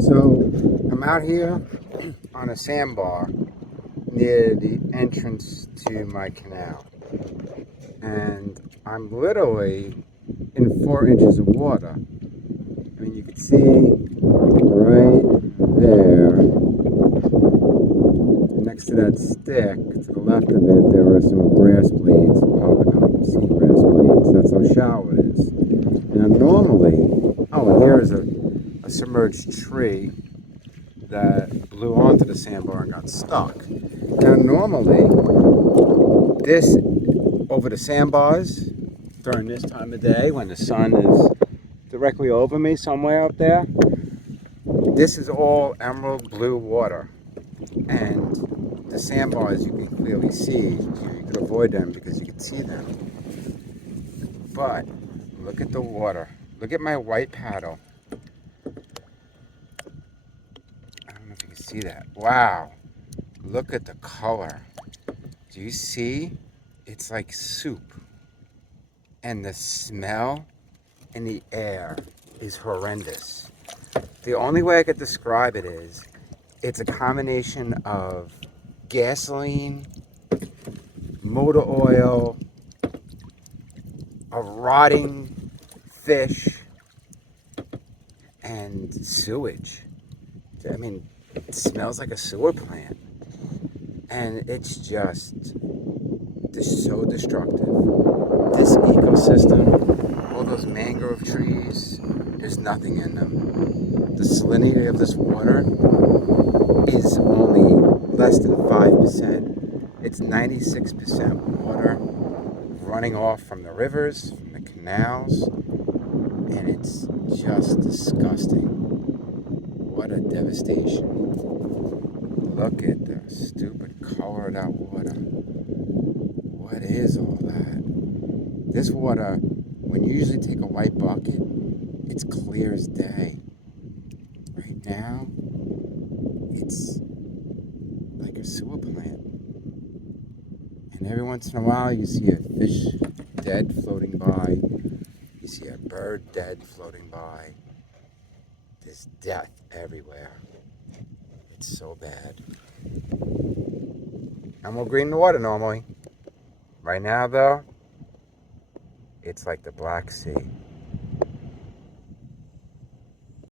So I'm out here on a sandbar near the entrance to my canal, and I'm literally in 4 inches of water. I mean, you can see right there, next to that stick, to the left of it, there are some grass blades, seed grass blades. That's how shallow it is. Now normally, and here is a submerged tree that blew onto the sandbar and got stuck. Now normally, this over the sandbars during this time of day when the sun is directly over me somewhere up there, this is all emerald blue water, and the sandbars you can clearly see. You can avoid them because you can see them, but look at the water. Look at my white paddle. I don't know if you can see that. Wow, look at the color. Do you see? It's like soup. And the smell in the air is horrendous. The only way I could describe it is, it's a combination of gasoline, motor oil, a rotting fish, and sewage. I mean, it smells like a sewer plant. And it's just so destructive. This ecosystem, all those mangrove trees, there's nothing in them. The salinity of this water is only less than 5%. It's 96% water running off from the rivers, from the canals, and it's just disgusting. What a devastation. Look at the stupid color of that water. What is all that? This water, when you usually take a white bucket, it's clear as day. Right now, it's like a sewer plant. And every once in a while, you see a fish dead floating by. You see a bird dead floating by. There's death everywhere. It's so bad. And we'll green the water normally. Right now, though, it's like the Black Sea.